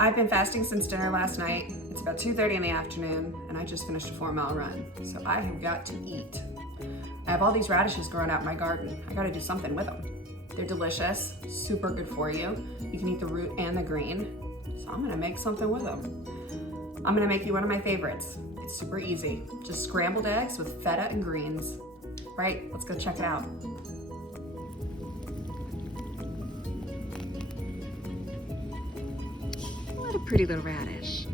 I've been fasting since dinner last night. It's about 2:30 in the afternoon and I just finished a 4-mile run. So I have got to eat. I have all these radishes growing out in my garden. I gotta do something with them. They're delicious, super good for you. You can eat the root and the green. So I'm gonna make something with them. I'm gonna make you one of my favorites. It's super easy. Just scrambled eggs with feta and greens. Right, let's go check it out. What a pretty little radish.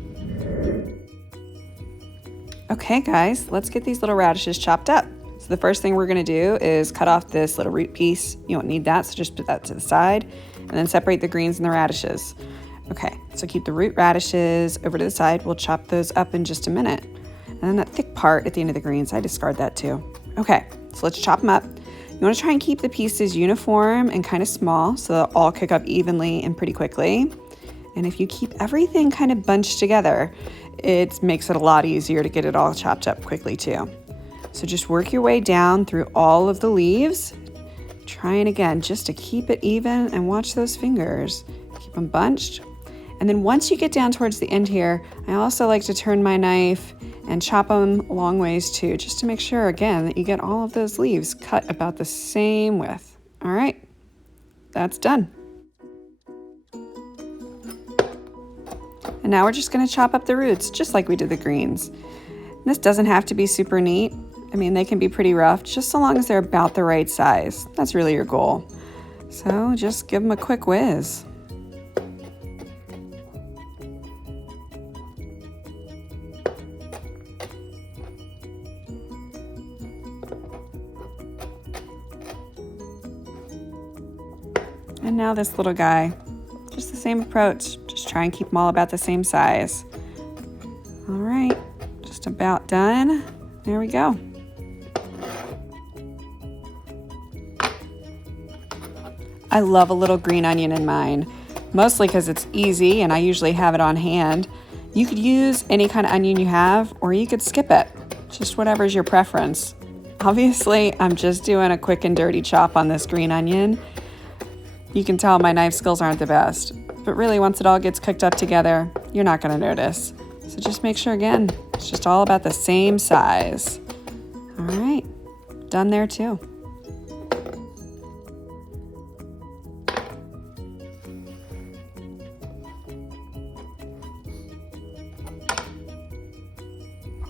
Okay guys, let's get these little radishes chopped up. So the first thing we're gonna do is cut off this little root piece. You don't need that, so just put that to the side and then separate the greens and the radishes. Okay, so keep the root radishes over to the side. We'll chop those up in just a minute. And then that thick part at the end of the greens, I discard that too. Okay, so let's chop them up. You wanna try and keep the pieces uniform and kind of small so they'll all cook up evenly and pretty quickly. And if you keep everything kind of bunched together, it makes it a lot easier to get it all chopped up quickly too. So just work your way down through all of the leaves. Trying again, just to keep it even and watch those fingers. Keep them bunched. And then once you get down towards the end here, I also like to turn my knife and chop them long ways too, just to make sure again that you get all of those leaves cut about the same width. All right, that's done. And now we're just gonna chop up the roots, just like we did the greens. And this doesn't have to be super neat. I mean, they can be pretty rough, just so long as they're about the right size. That's really your goal. So just give them a quick whiz. And now this little guy, just the same approach. Just try and keep them all about the same size. All right, just about done. There we go. I love a little green onion in mine, mostly because it's easy and I usually have it on hand. You could use any kind of onion you have, or you could skip it, just whatever's your preference. Obviously, I'm just doing a quick and dirty chop on this green onion. You can tell my knife skills aren't the best, but really once it all gets cooked up together, you're not gonna notice. So just make sure again, it's just all about the same size. All right, done there too.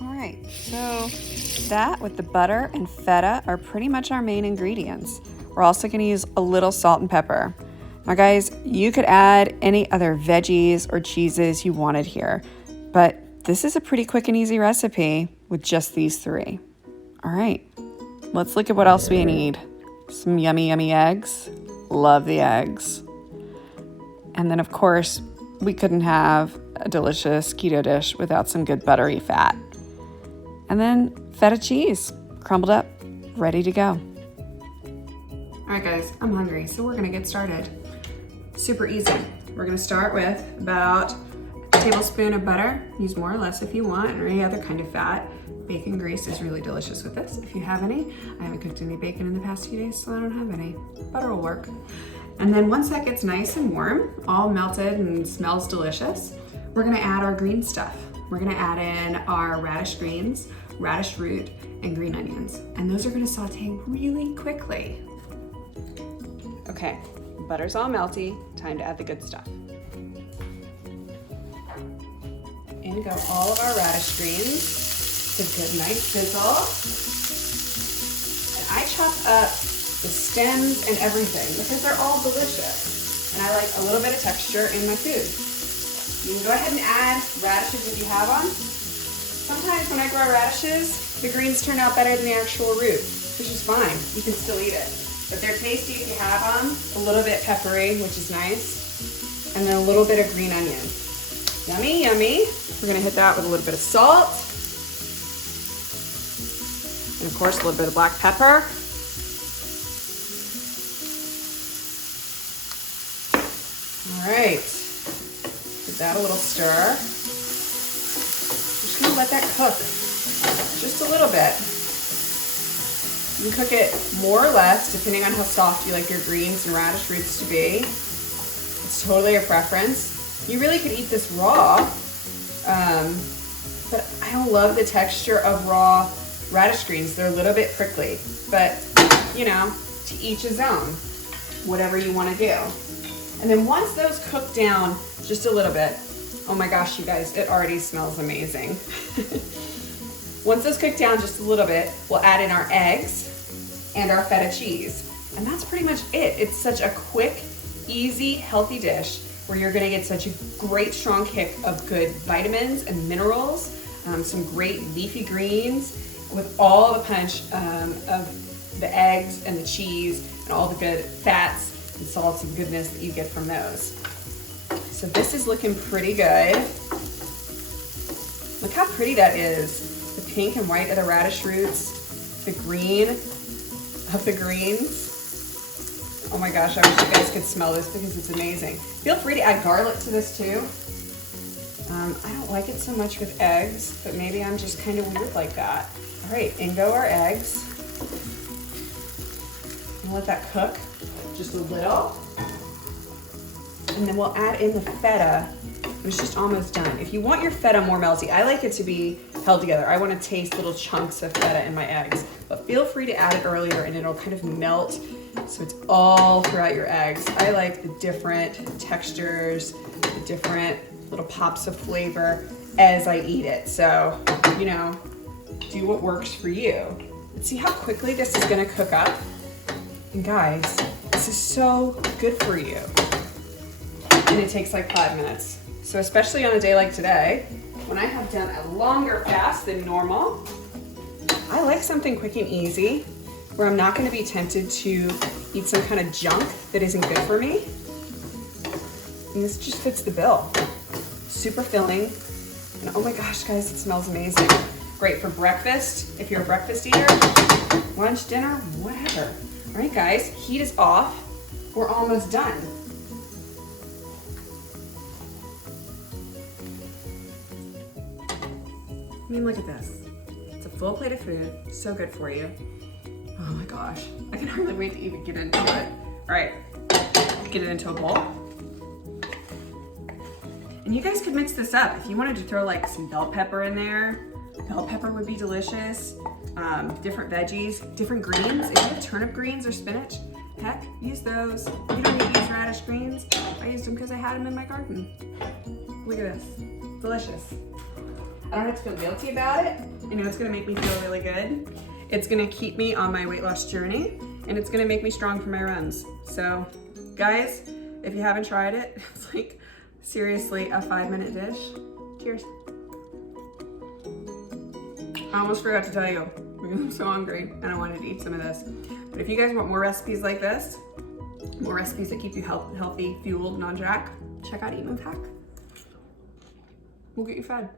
All right, so that with the butter and feta are pretty much our main ingredients. We're also gonna use a little salt and pepper. Now guys, you could add any other veggies or cheeses you wanted here, but this is a pretty quick and easy recipe with just these three. All right, let's look at what else we need. Some yummy, yummy eggs. Love the eggs. And then of course, we couldn't have a delicious keto dish without some good buttery fat. And then feta cheese, crumbled up, ready to go. All right guys, I'm hungry, so we're gonna get started. Super easy. We're gonna start with about a tablespoon of butter. Use more or less if you want, or any other kind of fat. Bacon grease is really delicious with this, if you have any. I haven't cooked any bacon in the past few days, so I don't have any. Butter will work. And then once that gets nice and warm, all melted and smells delicious, we're gonna add our green stuff. We're gonna add in our radish greens, radish root, and green onions. And those are gonna saute really quickly. Okay, butter's all melty, time to add the good stuff. In go all of our radish greens. It's a good nice sizzle. And I chop up the stems and everything because they're all delicious. And I like a little bit of texture in my food. You can go ahead and add radishes if you have them. Sometimes when I grow radishes, the greens turn out better than the actual root, which is fine. You can still eat it. But they're tasty if you have them. A little bit peppery, which is nice. And then a little bit of green onion. Yummy, yummy. We're gonna hit that with a little bit of salt. And of course, a little bit of black pepper. All right, give that a little stir. Just gonna let that cook just a little bit. You can cook it more or less, depending on how soft you like your greens and radish roots to be. It's totally a preference. You really could eat this raw, but I don't love the texture of raw radish greens. They're a little bit prickly, but you know, to each his own, whatever you want to do. And then once those cook down just a little bit, oh my gosh, you guys, it already smells amazing. Once those cook down just a little bit, we'll add in our eggs and our feta cheese. And that's pretty much it. It's such a quick, easy, healthy dish where you're gonna get such a great, strong kick of good vitamins and minerals, some great leafy greens with all the punch of the eggs and the cheese and all the good fats and salts and goodness that you get from those. So this is looking pretty good. Look how pretty that is. The pink and white of the radish roots, the green of the greens. Oh my gosh, I wish you guys could smell this because it's amazing. Feel free to add garlic to this too. I don't like it so much with eggs, but maybe I'm just kind of weird like that. All right, in go our eggs. And let that cook just a little. And then we'll add in the feta. It's just almost done. If you want your feta more melty, I like it to be held together. I want to taste little chunks of feta in my eggs, but feel free to add it earlier and it'll kind of melt so it's all throughout your eggs. I like the different textures, the different little pops of flavor as I eat it. So, you know, do what works for you. Let's see how quickly this is gonna cook up. And guys, this is so good for you. And it takes like 5 minutes. So especially on a day like today, when I have done a longer fast than normal, I like something quick and easy where I'm not gonna be tempted to eat some kind of junk that isn't good for me. And this just fits the bill. Super filling. And oh my gosh, guys, it smells amazing. Great for breakfast, if you're a breakfast eater, lunch, dinner, whatever. All right, guys, heat is off. We're almost done. I mean, look at this. It's a full plate of food, so good for you. Oh my gosh, I can hardly wait to even get into it. All right, get it into a bowl. And you guys could mix this up. If you wanted to throw like some bell pepper in there, bell pepper would be delicious. Different veggies, different greens. If you have turnip greens or spinach, heck, use those. You don't need to use radish greens. I used them because I had them in my garden. Look at this, delicious. I don't have to feel guilty about it. You know, it's gonna make me feel really good. It's gonna keep me on my weight loss journey, and it's gonna make me strong for my runs. So, guys, if you haven't tried it, it's like seriously a 5-minute dish. Cheers. I almost forgot to tell you, because I'm so hungry and I wanted to eat some of this. But if you guys want more recipes like this, more recipes that keep you healthy, fueled, and on track, check out Eat Move Hack. We'll get you fed.